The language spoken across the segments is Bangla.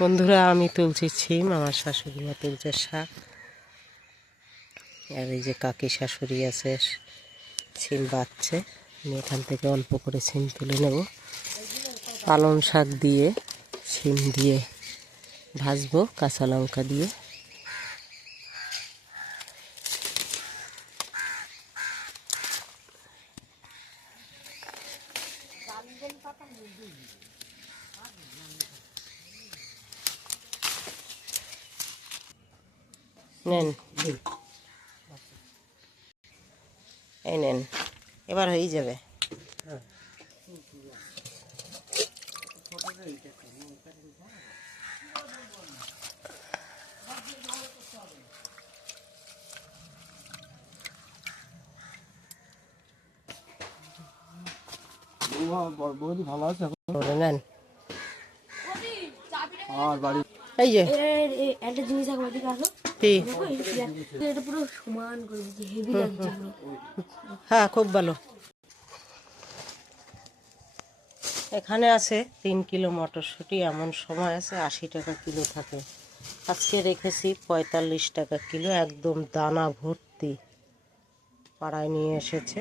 বন্ধুরা, আমি তুলছি ছিম, আমার শাশুড়িমা তুলছে শাক। আর এই যে কাকি শাশুড়ি আছে, ছিম বাচ্ছে। আমি এখান থেকে অল্প করে ছিম তুলে নেব। পালং শাক দিয়ে ছিম দিয়ে ভাজবো কাঁচা লঙ্কা দিয়ে। নেন, এই নেন, এবার হয়ে যাবে। ভালো আছে নেন, এই যে একটা জিনিস কি? এটা পুরো সমান করে দিচ্ছি, হেভি লাগছে পুরো। হ্যাঁ, খুব ভালো। এখানে আছে 3 কিলো মটরশুঁটি। এমন সময় আছে 80 টাকা কিলো থাকে। আজকে রেখেছি 45 টাকা কিলো, একদম দানা ভর্তি। পাড়ায় নিয়ে এসেছে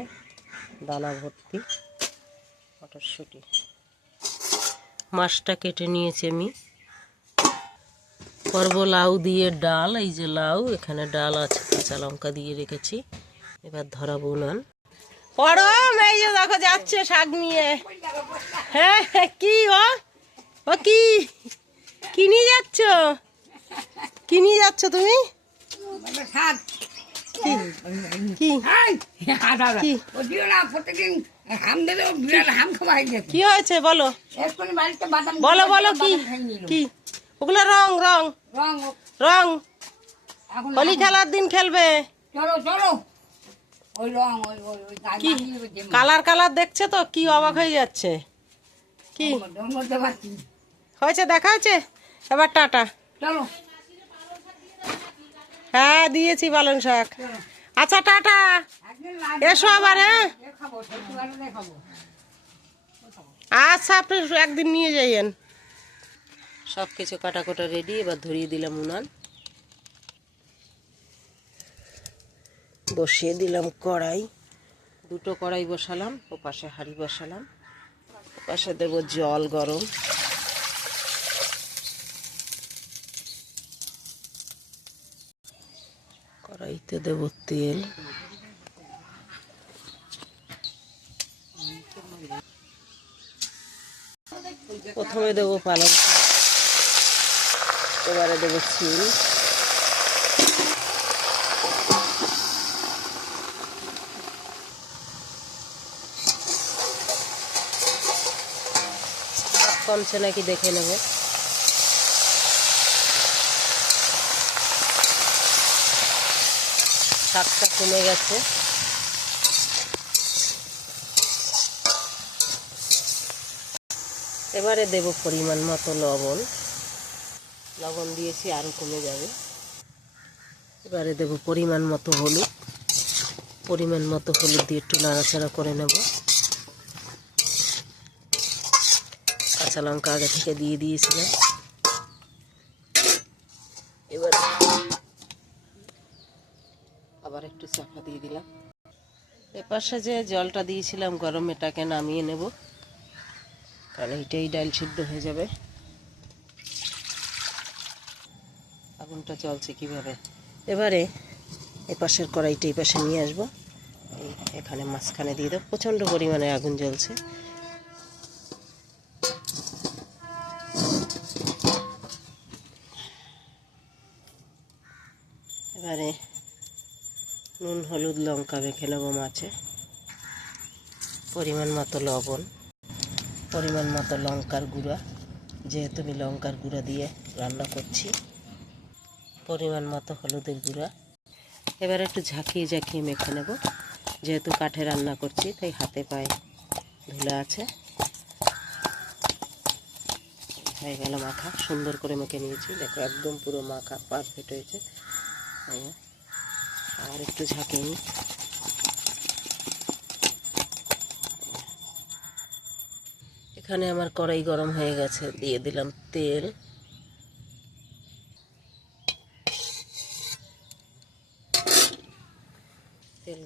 দানা ভর্তি মটরশুঁটি। মাছটা কেটে নিয়েছি আমি। করব লাউ দিয়ে ডাল। এই যে লাউ, এখানে ডাল আছে, কাঁচা লঙ্কা দিয়ে রেখেছি। এবার ধরাবো উনান। পরম, এই যে দেখো যাচ্ছে শাক নিয়ে। হ্যাঁ, কি ও কি কি নিয়ে যাচ্ছ? কি নিয়ে যাচ্ছ তুমি? কি হয়েছে বলো, বলো বলো, কি কি ওগুলো? রং রং রং হোলি খেলার দিন খেলবে। কি কালার কালার দেখছে তো, কি অবাক হয়ে যাচ্ছে। কি হয়েছে দেখা হয়েছে? এবার টাটা। হ্যাঁ, দিয়েছি পালং শাক। আচ্ছা, টাটা, এসো আবার। হ্যাঁ, আচ্ছা, আপনি একদিন নিয়ে যাইয়েন। সব কিছু কাটাকুটা রেডি। এবার ধরিয়ে দিলাম উনান, বসিয়ে দিলাম কড়াই। 2টো কড়াই বসালাম, ও পাশে হাঁড়ি বসালাম। ও পাশে দেবো জল গরম। কড়াইতে দেবো তেল। প্রথমে দেবো পালং শাক, এবারে দেবো শিম। কমছে নাকি দেখে নেব। শাকটা কমে গেছে। এবারে দেব পরিমাণ মতো লবণ। লবণ দিয়েছি, আরও কমে যাবে। এবারে দেব পরিমাণ মতো হলুদ। পরিমাণ মতো হলুদ দিয়ে একটু নাড়াচাড়া করে নেব। কাঁচা লঙ্কা আগে থেকে দিয়ে দিয়েছিলাম। এবার আবার একটু চাপা দিয়ে দিলাম। এপাশে যে জলটা দিয়েছিলাম গরম, এটাকে নামিয়ে নেব, কারণ এইটাই ডাল সিদ্ধ হয়ে যাবে। আগুনটা জ্বলছে কিভাবে। এবারে এপাশের কড়াইটা এই পাশে নিয়ে আসবো। এখানে মাঝখানে দিয়ে দেবো। প্রচণ্ড পরিমাণে আগুন জ্বলছে। এবারে নুন হলুদ লঙ্কা মেখে নেবো মাছে। পরিমাণ মতো লবণ, পরিমাণ মতো লঙ্কার গুঁড়া, যেহেতু আমি লঙ্কার গুঁড়া দিয়ে রান্না করছি। পরিমাণ মতো হলুদের গুঁড়া। এবার একটু ঝাঁকিয়ে ঝাঁকিয়ে মেখে নেব, যেহেতু কাঠে রান্না করছি তাই হাতে পায়ে ধুলা আছে। হয়ে গেল মাখা, সুন্দর করে মেখে নিয়েছি। দেখো একদম পুরো মাখা পারফেক্ট হয়েছে। আর একটু ঝাঁকিয়ে নিই। এখানে আমার কড়াই গরম হয়ে গেছে, দিয়ে দিলাম তেল।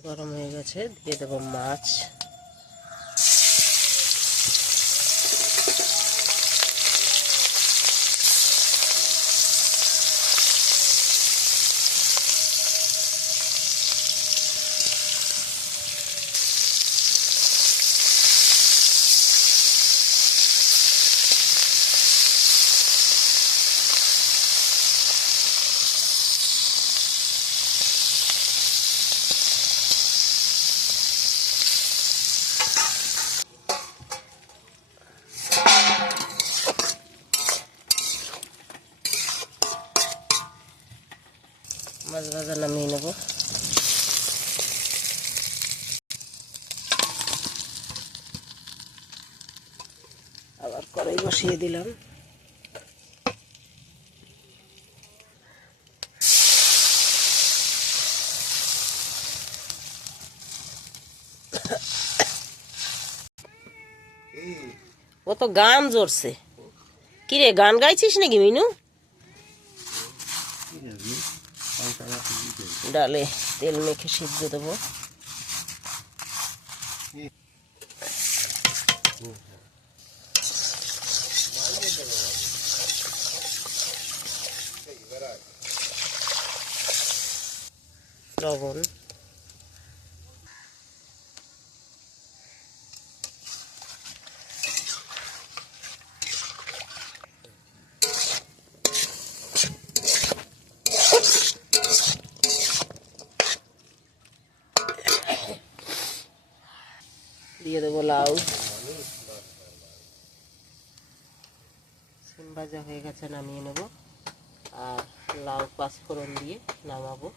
গরম হয়ে গেছে, দিয়ে দেবো মাছ। মাছ ভাজা নামিয়ে নেব। আবার কড়াই বসিয়ে দিলাম। ও তো গান জোরছে। কিরে, গান গাইছিস নাকি মিনু? ডালে তেল মেখে সিদ্ধ দেবো। লবণ, দিয়ে দেবো লাউ। সিম ভাজা হয়ে গেছে, নামিয়ে নেব। আর লাউ পাঁচফোড়ন দিয়ে নামাবো।